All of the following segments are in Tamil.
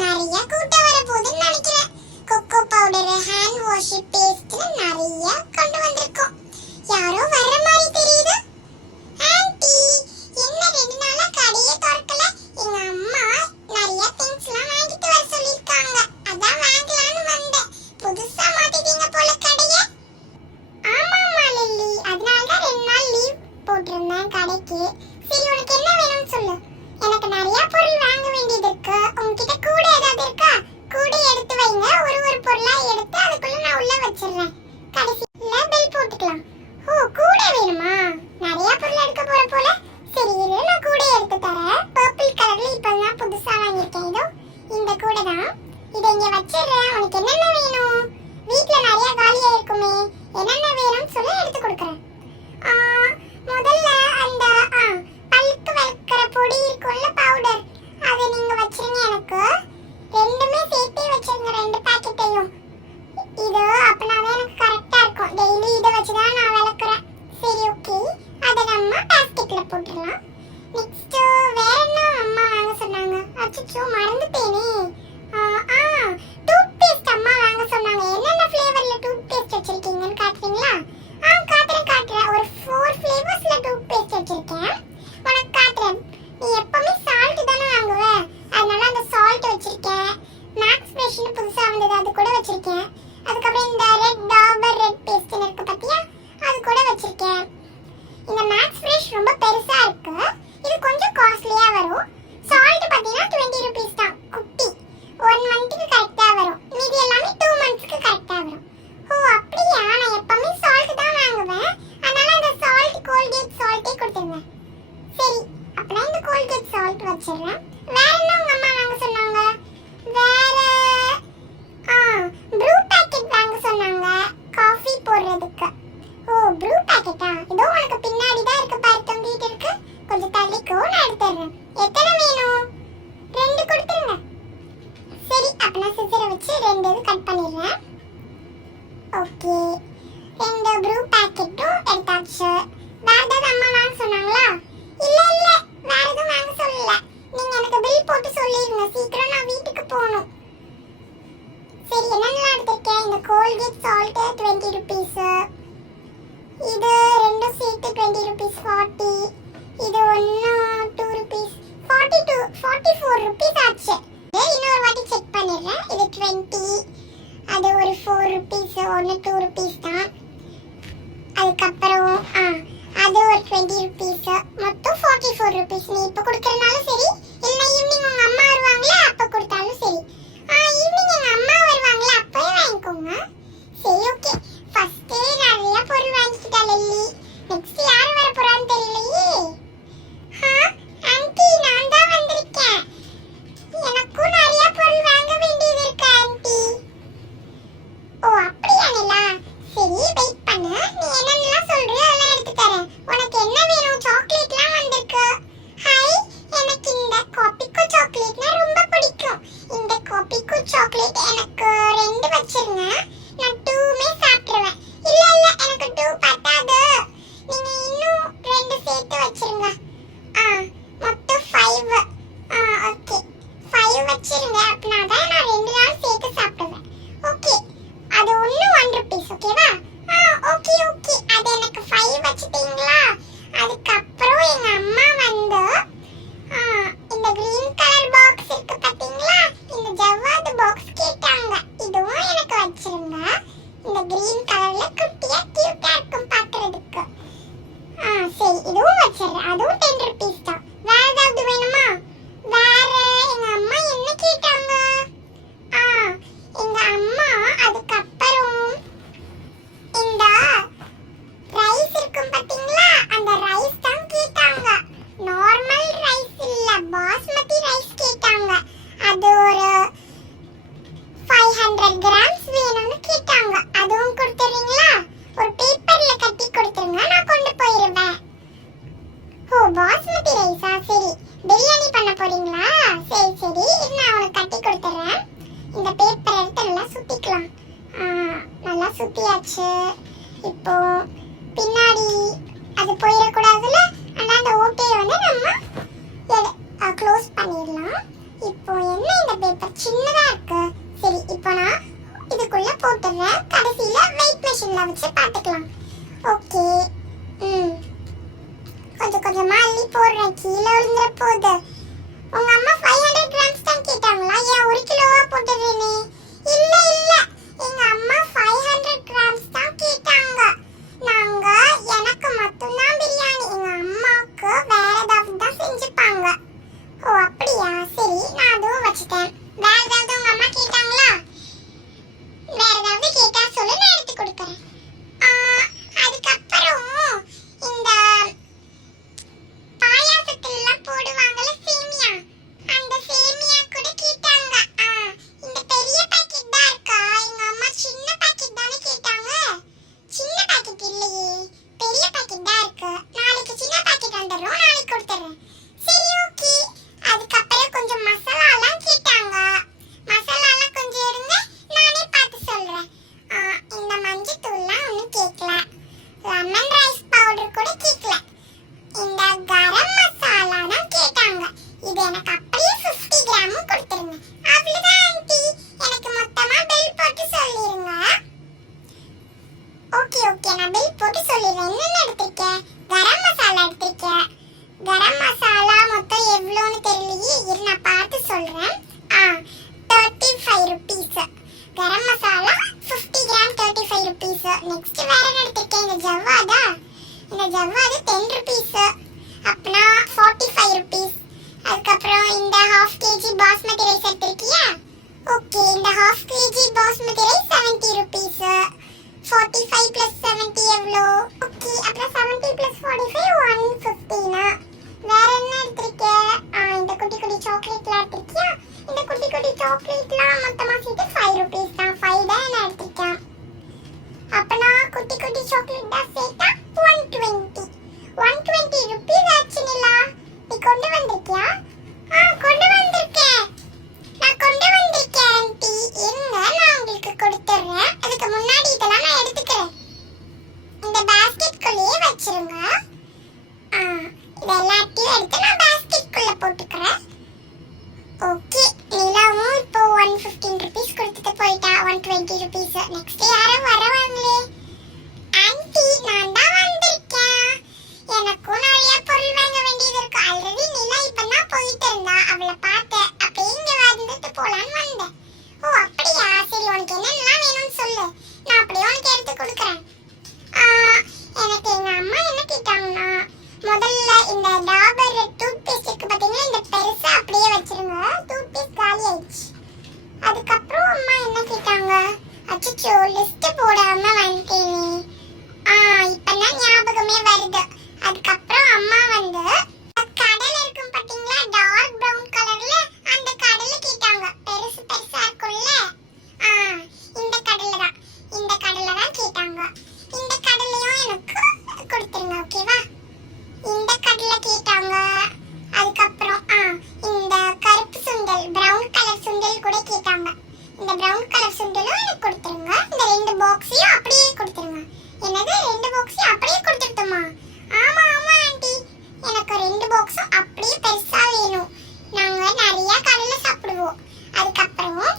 நிறைய கூட்டம் வர போகுதுன்னு நினைக்கிறேன். Cocoa powder, hand wash, paste நிறைய கொண்டு வந்திருக்கோம். யாரோ வர்ற மாதிரி தெரியுது. ஆன்ட்டி, என்ன 2 நாளா கடையே திறக்கல? எங்க அம்மா நிறைய திங்ஸ்லாம் வாங்கிட்டு வர சொல்லிருக்காங்க. அதான் வாங்கலாம்னு வந்தேன். புதுசா மாத்திட்டீங்க போல கடைய. ஆமாமா லில்லி, அதனால தான் 2 நாள் லீவ் போட்டிருந்தேன் கடைக்கு. சரி, உனக்கு என்ன வேணும்னு சொல்லு. எனக்கு நிறைய பொருள் வாங்க வேண்டியது இருக்கு. உங்ககிட்ட கூட ஏதாவது இருக்கா? கூட எடுத்து வைங்க. ஒரு பொருளா எடுத்து அதுக்குள்ள நான் உள்ள வச்சிடுறேன். கடைசில பில் போட்டுக்கலாம். ஓ, கூட வேணுமா? நிறைய பொருள் எடுக்க போற போல. சரி இரு, நான் கூட எடுத்து தரேன். பர்பிள் கலர்ல இப்பதான் புதுசா வாங்கிருக்கேன். இதோ இந்த கூட தான். இதை இங்க வச்சிடுறேன். உனக்கு என்னென்ன வேணும்? வீட்ல நிறைய காலியா இருக்குமே, என்னென்ன வேணும்னு சொல்லி எடுத்து கொடுக்குறேன். முதல்ல அந்த பல்லுக்கு விளக்குற பொடி இருக்கும்ல, பவுடர், அதை நீங்க வச்சிருங்க. எனக்கு ரெண்டுமே சேர்த்தே வச்சிருங்க, 2 பாக்கெட்டையும். இது அப்பனாதான் எனக்கு கரெக்டா இருக்கும். டெய்லி இதை வச்சுதான் நான் விளக்குறேன். சரி, ஓகே, அதை நம்ம பாஸ்கெட்ல போட்டுடலாம். நெக்ஸ்ட் வேற என்ன அம்மா வாங்க சொன்னாங்க? அச்சச்சோ, மறந்துட்டேனே. டூத் பேஸ்ட் அம்மா வாங்க சொன்னாங்க. என்னென்ன ஃப்ளேவர்ல டூத் பேஸ்ட் வச்சிருக்கீங்கன்னு காட்டுறீங்களா? காட்டுறேன். ஒரு 4 ஃப்ளேவர்ஸ்ல டூத் பேஸ்ட் வச்சிருக்கேன். உனக்கு காட்டுறேன். நீ எப்பவுமே சால்ட் தானே வாங்குவ, அதனால அந்த சால்ட் வச்சிருக்கேன். மேக்ஸ் ஃப்ரெஷ்னு புதுசா வந்தது, அது கூட வச்சிருக்கேன். அதுக்கப்புறம் இந்த ரெட் டாபர் ரெட் பேஸ்ட்னு இருக்கு பாத்தியா, அது கூட வச்சிருக்கேன். இந்த மேக்ஸ் ஃப்ரெஷ் ரொம்ப பெருசா இருக்கு. இது கொஞ்சம் காஸ்ட்லியா வரும். சால்ட் பாத்தீங்கன்னா 20 ரூபீஸ் தான், குட்டி. 1 மந்த்க்கு கரெக்டா வரும். மீதி எல்லாமே 2 மந்த்ஸ்க்கு கரெக்டா வரும். ஓ அப்படியா? நான் எப்பவுமே சால்ட் தான் வாங்குவேன். அதனால அந்த சால்ட் கோல்கேட் சால்ட்டே கொடுத்துருங்க. சரி, அப்பனா இந்த கோல்கேட் சால்ட் வச்சிடுறேன். வேற என்ன உங்க அம்மா வாங்க சொன்னாங்க? வேற ப்ரூ பாக்கெட் வாங்க சொன்னாங்க, காஃபி போடுறதுக்கு. ஓ, ப்ரூ பாக்கெட்டா? இதோ உனக்கு பின்னாடி தான் இருக்கு பாரு, தொங்கிட்டு இருக்கு. கொஞ்சம் தள்ளிக்கோ, நான் எடுத்துறேன். எத்தனை வேணும்? 2 கொடுத்துருங்க. சரி, அப்பனா சிசரை வச்சு 2 இது கட் பண்ணிடுறேன். ஓகே, 2 ப்ரூ பாக்கெட்டும் எடுத்தாச்சு. வேற ஏதாவது அம்மா வாங்க சொன்னாங்களா? இல்ல வேற எதுவும் வாங்க சொல்லல. நீங்க எனக்கு பில் போட்டு சொல்லிருங்க, சீக்கிரம் நான் வீட்டுக்கு போகணும். சரி, என்னென்னலாம் எடுத்திருக்கேன்? இந்த கோல்கேட் சால்ட் 20 ரூபீஸ், இது 2 சேர்த்து 20 ரூபீஸ் 40, இது 1 2 ரூபீஸ் 44 ரூபீஸ் ஆச்சு. இன்னொரு வாட்டி செக் பண்ணிடுறேன். இது 20, அது ஒரு 4 ரூபீஸ், 1 2 ரூபீஸ் தான். அதுக்கப்புறம் அது ஒரு 20 ரூபீஸ், மொத்தம் 44 ரூபீஸ். நீ இப்போ கொடுக்கறனாலும் சரி, இல்லை ஈவினிங் உங்க அம்மா வருவாங்களே அப்போ கொடுத்தாலும் சரி. ஈவினிங் எங்க அம்மா வருவாங்களே அப்பவே வாங்கிக்கோங்க. சரி, ஓகே. ஃபர்ஸ்ட் நிறைய பொருள் வாங்கிக்கிட்டா லில்லி. நெக்ஸ்ட் யார் வர போறான்னு தெரியலையே. ஆன்ட்டி, நான் தான் வந்திருக்கேன். எனக்கும் நிறைய பொருள் வாங்க வேண்டியது இருக்கு ஆன்ட்டி. ஓ அப்படியா நிலா? வச்சு பார்த்துக்கலாம். ஓகே. கொஞ்சம் கொஞ்சமா அள்ளி போடுறேன், கீழே விழுந்துற போகுது. உங்க அம்மா 500 கிராம்ஸ் தான் கேட்டாங்களா? ஏன் 1 கிலோவா போட்டுறேனே? இல்ல இல்ல, எங்க அம்மா 500 கிராம்ஸ் தான் கேட்டாங்க. நாங்க எனக்கு மட்டும்தான் பிரியாணி, எங்க அம்மாவுக்கு வேற ஏதாவது தான் செஞ்சுப்பாங்க. ஓ அப்படியா, சரி நான் அதுவும் வச்சுட்டேன். வேற ஏதாவது உங்க அம்மா கேட்டாங்களா? வேற ஏதாவது கேட்டா சொல்லு, நான் எடுத்து கொடுக்குறேன். அதுக்கப்புறம் இந்த பாயாசத்துலாம் போடுவாங்கல்ல சேமியா, அந்த சேமியா கூட கேட்டாங்க. இந்த பெரிய பாக்கெட் தான் இருக்கா? எங்க அம்மா சின்ன பாக்கெட் தானே கேட்டாங்க. சின்ன பாக்கெட் இல்லையே, பெரிய பாக்கெட் தான் இருக்கு. நாளைக்கு சின்ன பாக்கெட் வந்துடும், நாளைக்கு கொடுத்துறேன். சரி ஓகே. அதுக்கப்புறம் கொஞ்சம் மசாலாலாம் கேட்டாங்க. மசாலாலாம் கொஞ்சம் எடுங்க, நானே பார்த்து சொல்றேன். இந்த மஞ்சத்தூள்லாம் ஒன்றும் கேட்கல, லெமன் ரைஸ் பவுடர் கூட கேட்கல. இந்த கரம் மசாலா தான் கேட்டாங்க. இது எனக்கு அப்படியே 50 கிராமும் கொடுத்துருங்க. அவ்வளவுதான் ஆண்டி, எனக்கு மொத்தமா பில் போட்டு சொல்லிருங்க. ஓகே ஓகே, நான் பில் போட்டு சொல்லிடுறேன். என்னென்ன எடுத்திருக்கேன்? கரம் மசாலா எடுத்திருக்கேன். கரம் மசாலா மொத்தம் எவ்வளோன்னு தெரியலையே, இரு நான் பார்த்து சொல்றேன். 35 rupees. Garam masala 50 gram 35 rupees. Next வேற என்ன எடுத்திருக்கேன்? இந்த ஜவ்வாதா, இந்த ஜவ்வாது 10 ருபீஸ், அப்பனா 45 ருபீஸ். அதுக்கப்புறம் இந்த half kg பாஸ்மதி ரைஸ் எடுத்திருக்கியா? ஓகே, இந்த half kg basmati rice 70 rupees. 45 plus 70 எவ்வளோ? ஓகே, அப்புறம் 70 plus 45 115. வேற என்ன எடுத்திருக்க? இந்த குட்டி குட்டி சாக்லேட்லாம் எடுத்திருக்கியா? இந்த குட்டி குட்டி சாக்லேட்லாம் மொத்தமா சேர்த்து 5 ருபீஸ் தான். 5 தான் நான் எடுத்திருக்கேன். அப்பனா குட்டி குட்டி சாக்லேட் தான் சேர்த்தா 120 ருபீஸ் ஆச்சு. நிலா, நீ கொண்டு வந்திருக்கியா? கொண்டு வந்திருக்கேன், நான் கொண்டு வந்திருக்கேன் ஆண்டி. எங்க, நான் உங்களுக்கு கொடுத்துறேன். அதுக்கு முன்னாடி இதெல்லாம் நான் எடுத்துக்கிறேன். இந்த பாஸ்கெட்குள்ளேயே வச்சிருங்க. இது எல்லாத்தையும் எடுத்து நான் பாஸ்கெட்குள்ள போட்டுக்கிறேன். ஓகே, நிலாவும் இப்போ 115 ருபீஸ் கொடுத்துட்டு போயிட்டா. 120 ருபீஸ். நெக்ஸ்ட் யாரும் வரவாங்களே? ஆண்டி, நான் தான் வந்திருக்கேன். எனக்கும் நிறைய பொருள் வாங்க வேண்டியது இருக்கு. ஆல்ரெடி நிலா இப்பதான் போயிட்டு இருந்தா, அவளை பார்த்தேன். அப்ப இங்க வந்துட்டு போலான்னு வந்தேன். ஓ அப்படியா, சரி உனக்கு என்னென்னலாம் வேணும்னு சொல்லு, நான் அப்படியே உனக்கு எடுத்து கொடுக்குறேன். எனக்கு எங்க அம்மா என்ன கேட்டாங்கன்னா, முதல்ல இந்த டாபர் டூத் பேஸ்ட் இருக்கு பாத்தீங்களா, இந்த பெருசா அப்படியே வச்சிருங்க. டூத் பேஸ்ட் காலி ஆயிடுச்சு. அதுக்கப்புறம் அம்மா என்ன கேட்டாங்க? அச்சோ, லிஸ்ட் போடாம வந்துட்டேனே. இப்பதான் ஞாபகமே வருது. அதுக்கப்புறம் அம்மா வந்து கடலை இருக்கும் பாத்தீங்களா, டார்க் பிரவுன் கலர்ல, அந்த கடலை கேட்டாங்க. பெருசு பெருசா இருக்கும்ல, இந்த கடலை தான், இந்த கடலை தான் கேட்டாங்க. இந்த கடலையும் எனக்கு கொடுத்துருங்க, ஓகேவா? இந்த கடலை கேட்டாங்க. அதுக்கப்புறம் இந்த கருப்பு சுண்டல், பிரவுன் கலர் சுண்டல் கூட கேட்டாங்க. இந்த பிரவுன் கலர் சுண்டலும் எனக்கு கொடுத்துருங்க. இந்த 2 பாக்ஸையும் அப்படியே கொடுத்துருங்க. என்னது, 2 பாக்ஸையும் அப்படியே கொடுத்துட்டுமா? ஆமா ஆமா ஆண்டி, எனக்கு 2 பாக்ஸும் அப்படியே பெருசா வேணும். நாங்க நிறைய கடலை சாப்பிடுவோம். அதுக்கப்புறம்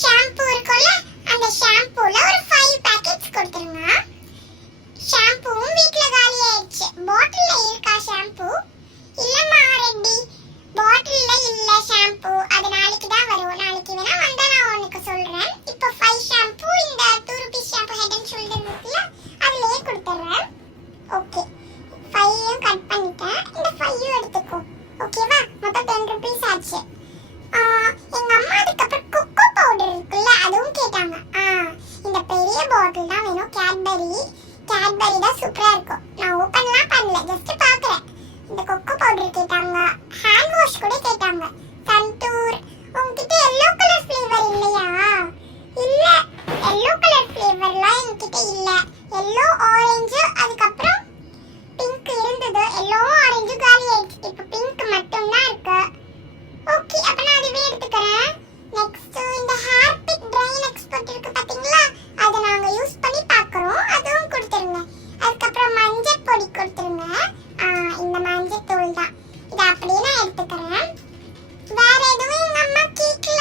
ஷாம்பு இருக்கும்ல, அந்த ஷாம்புல ஒரு 5 பேக்கெட்ஸ் கொடுத்துருங்க. ஷாம்புவும் வீட்ல காலி ஆயிடுச்சு. பாட்டில்ல இருக்கா ஷாம்பு? இல்லம்மா ரெட்டி, பாட்டில்ல இல்ல ஷாம்பு, அது நாளைக்கு தான் வரும். நாளைக்கு வேணா வந்தா நான் உனக்கு சொல்றேன். இப்போ 5 ஷாம்பு, இந்த 2 rupees shampoo head and shoulder இருக்குல்ல, அதுலயே கொடுத்துறேன். ஓகே, 5யும் கட் பண்ணிட்டேன். இந்த 5யும் எடுத்துக்கோ, ஓகேவா? மொத்தம் 10 ருபீஸ் ஆச்சு. எங்க அம்மா அதுக்கப்புறம் கொக்கோ பவுடர் இருக்குல்ல, அதுவும் கேட்டாங்க. இந்த பெரிய பாட்டில் தான் வேணும். கேட்பரி தான் சூப்பரா இருக்கும். நான் ஓபன்லாம் பண்ணல, ஜஸ்ட் பாக்குறேன். இந்த கொக்கோ பவுடர் கேட்டாங்க. ஹேண்ட் வாஷ் கூட கேட்டாங்க. சன்டூர். உங்ககிட்ட yellow கலர் ஃப்ளேவர் இல்லையா? இல்ல, yellow கலர் ஃப்ளேவர்லாம் என்கிட்ட இல்ல. yellow ஆரஞ்சு அதுக்கப்புறம் பிங்க் இருந்தது. yellow ஆரஞ்சு காலி ஆயிடுச்சு. இப்போ பிங்க் மட்டும் தான் இருக்கு. ஓகே, அப்ப நான் அதுவே எடுத்துக்கிறேன். நெக்ஸ்ட் இந்த ஹார்பிக் ட்ரைன் எக்ஸ்பர்ட் இருக்கு பாத்தீங்களா, அதை நாங்க யூஸ் பண்ணி பார்க்கறோம். அதுவும் கொடுத்துருங்க. அதுக்கப்புறம் மஞ்சள் பொடி கொடுத்துருங்க. இந்த மஞ்சள் தூள் தான். இதை அப்படியே நான் எடுத்துக்கிறேன். வேற எதுவும் எங்க அம்மா கேட்கல.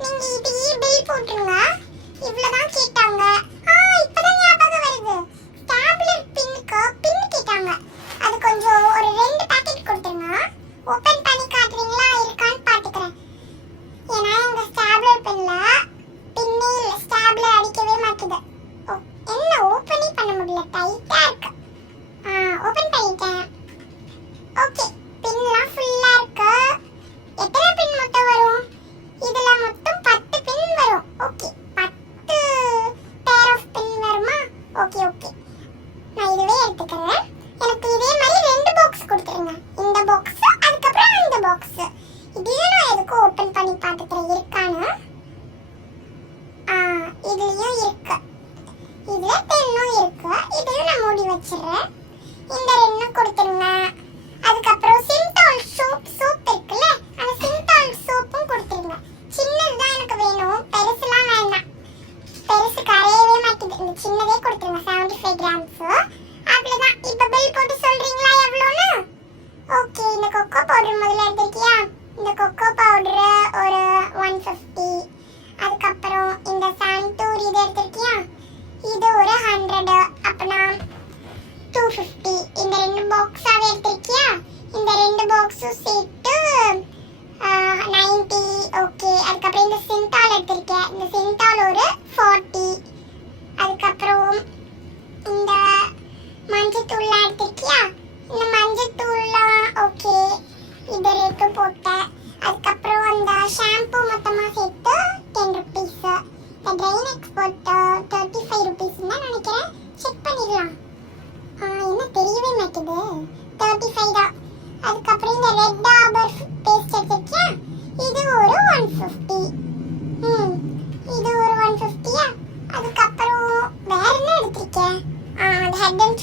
நீங்க இதையே பில் போட்டுருங்க. இவ்வளவுதான் கேட்டாங்க. இப்பதான் ஞாபகம் வருது. எடுத்துக்கிறேன். எனக்கு இதே மாதிரி 2 பாக்ஸ் கொடுத்துருங்க. இந்த பாக்ஸ் அதுக்கப்புறம் இந்த பாக்ஸ். இதையும் நான் எதுக்கு ஓபன் பண்ணி பார்த்துக்கிறேன் இருக்கான்னு. இதுலயும் இருக்கு. இதுல பெண்ணும் இருக்கு. இதையும் நான் மூடி வச்சிடுறேன். இந்த 2 கொடுத்துருங்க. அதுக்கப்புறம் சிந்தால் சோப் இருக்குல்ல, அந்த சிந்தால் சோப்பும் கொடுத்துருங்க. சின்னதுதான் எனக்கு வேணும், பெருசுலாம் வேண்டாம். பெருசு கரையவே மாட்டேங்குது. இந்த சின்னதே கொடுத்துருங்க, 75 கிராம்ஸ். அவ்வளவுதான். இப்ப பில் போட்டு சொல்றீங்களா எவ்வளோன்னு? ஓகே, இந்த கொக்கோ பவுடர் முதல்ல எடுத்திருக்கியா? இந்த கொக்கோ பவுடர் ஒரு 150. அதுக்கப்புறம் இந்த சாண்டூர் இது எடுத்திருக்கியா? இது ஒரு 100. அப்பனா 250. இந்த 2 பாக்ஸாவே எடுத்திருக்கியா? இந்த 2 பாக்ஸும் சேர்த்து 90. ஓகே. அதுக்கப்புறம் இந்த சிந்தால் எடுத்திருக்கேன். இந்த சிந்தால் ஒரு 40. அதுக்கப்புறம் இந்த மஞ்சத்தூள்லாம் எடுத்திருக்கியா? இந்த மஞ்சத்தூள்லாம் ஓகே, இது ரேட்டு போட்டேன். அதுக்கப்புறம் அந்த ஷாம்பு மொத்தமாக சேர்த்து 10 ருபீஸ். இந்த ட்ரைன் எக்ஸ்போர்ட் 35 ருபீஸ் தான் நினைக்கிறேன். செக் பண்ணிடலாம். என்ன தெரியவே மாட்டேது. 35 தான். அதுக்கப்புறம் இந்த ரெட் டாபர் பேஸ்ட் எடுத்திருக்கியா? இது ஒரு 150. இது ஒரு 150யா? அதுக்கப்புறம் வேற என்ன எடுத்திருக்கேன்? அந்த ஹெட் அண்ட்